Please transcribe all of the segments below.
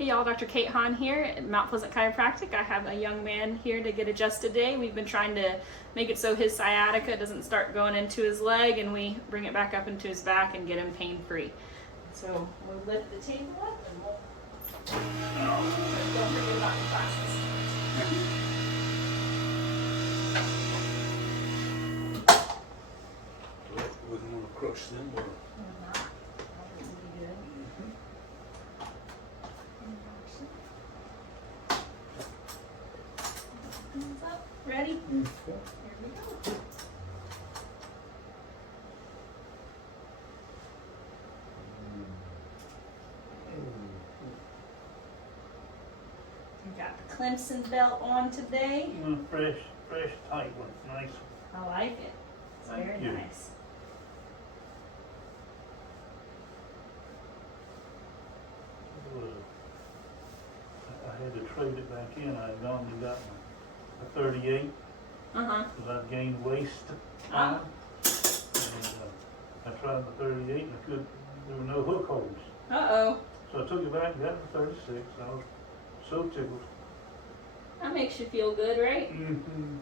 Hey y'all, Dr. Kate Hahn here at Mount Pleasant Chiropractic. I have a young man here to get adjusted today. We've been trying to make it so his sciatica doesn't start going into his leg and we bring it back up into his back and get him pain-free. So we'll lift the table up and we'll... Don't forget about your glasses. Wouldn't want to crush them, or Ready? Here we go. We got the Clemson belt on today. Fresh, tight one, nice. I like it. It's very Thank you. nice. I had to trade it back in. I had gone and got a 38 Uh-huh. because I gained waist on it. And I tried the 38 and there were no hook holes. Uh-oh. So I took it back and got the 36. I was so tickled. That makes you feel good, right? Mm-hmm.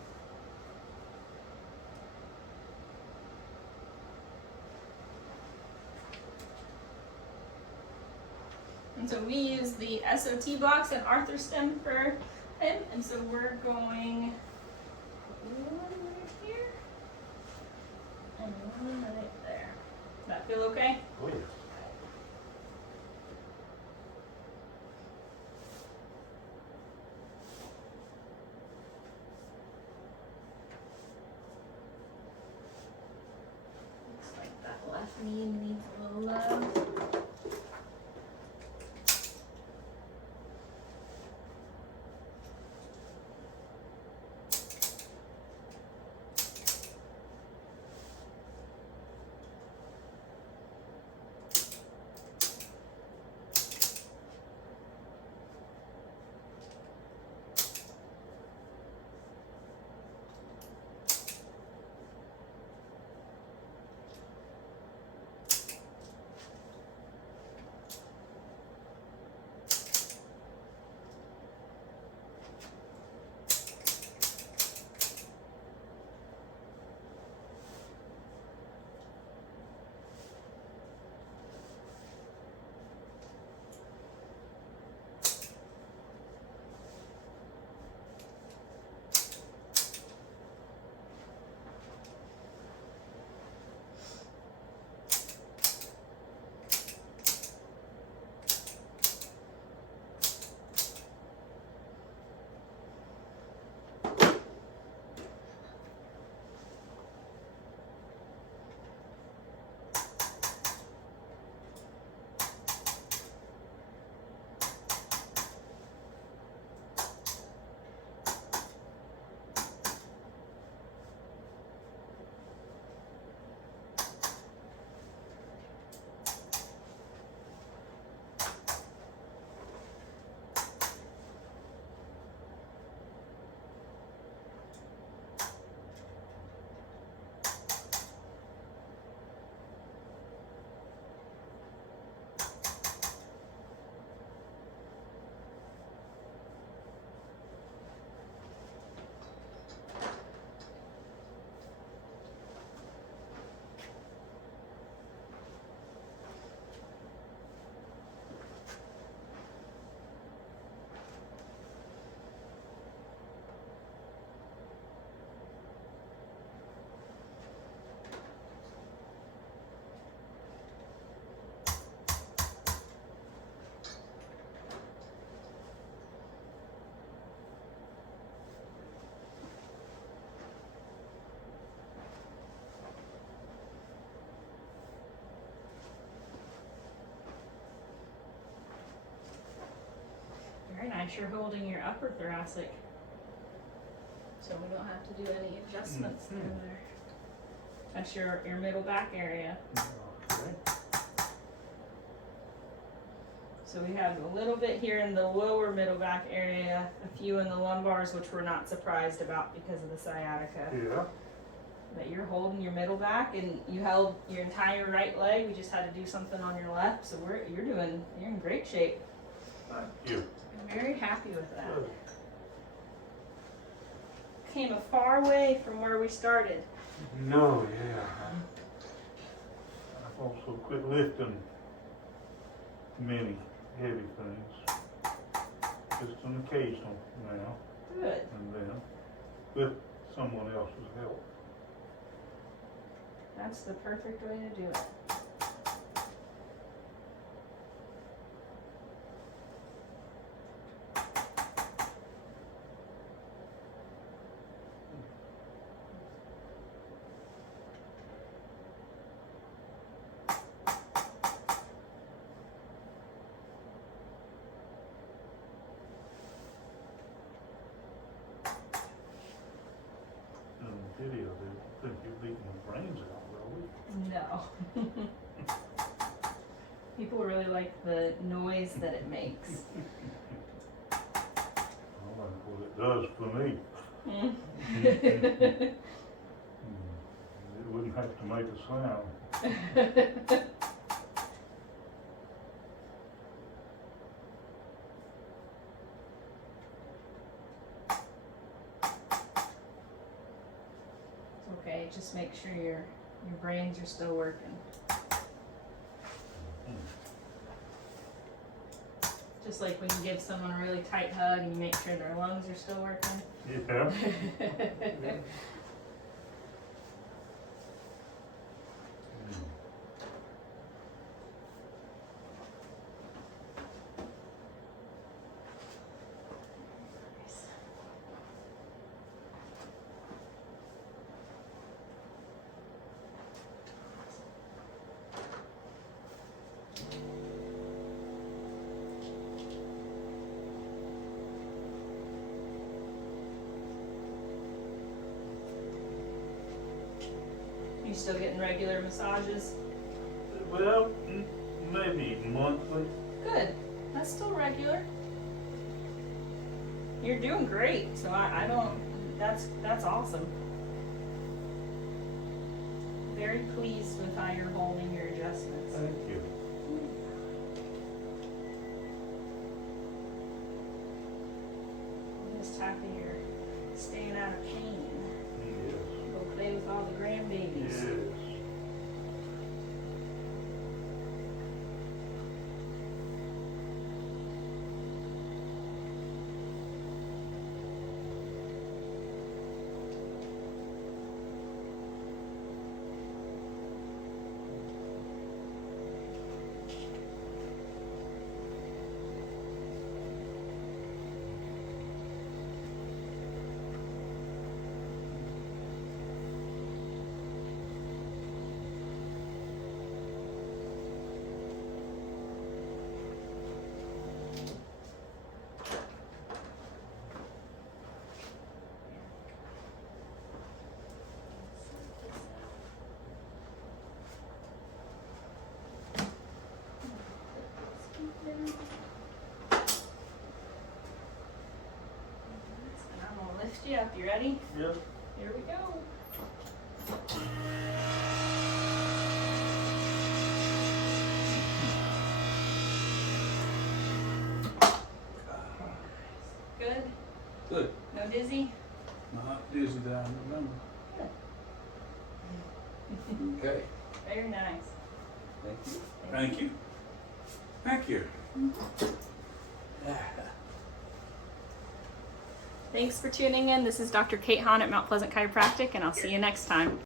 And so we use the SOT box and ArthurStem for him. And so we're going one right here and one right there. Does that feel okay? Oh, yeah. Looks like that left knee needs a little love. Very nice. You're holding your upper thoracic, so we don't have to do any adjustments there. That's your middle back area. Okay. So we have a little bit here in the lower middle back area, a few in the lumbars, which we're not surprised about because of the sciatica. Yeah. But you're holding your middle back, and you held your entire right leg. We just had to do something on your left, so you're in great shape. Thank you. I'm very happy with that. Good. Came a far way from where we started. No, yeah. I've also quit lifting many heavy things. Just an occasional now Good. and then with someone else's help. That's the perfect way to do it. In the video, they think you're beating my brains out, really. No. People really like the noise that it makes. I like what it does for me. Mm. It wouldn't have to make a sound. It's okay, just make sure your brains are still working. Just like when you give someone a really tight hug and you make sure their lungs are still working. Yeah. You still getting regular massages? Well, maybe monthly. Good. That's still regular. You're doing great, so I don't, that's awesome. Very pleased with how you're holding your adjustments. Thank you. I'm just happy you're staying out of pain. Yes. Go play with all the grandbabies. Yes. And I'm gonna lift you up. You ready? Yep. Here we go. Good? Good. No dizzy? Not dizzy that I remember. Okay. Very nice. Thank you. Thank you. Thank you. Thanks for tuning in. This is Dr. Kate Hahn at Mount Pleasant Chiropractic, and I'll see you next time.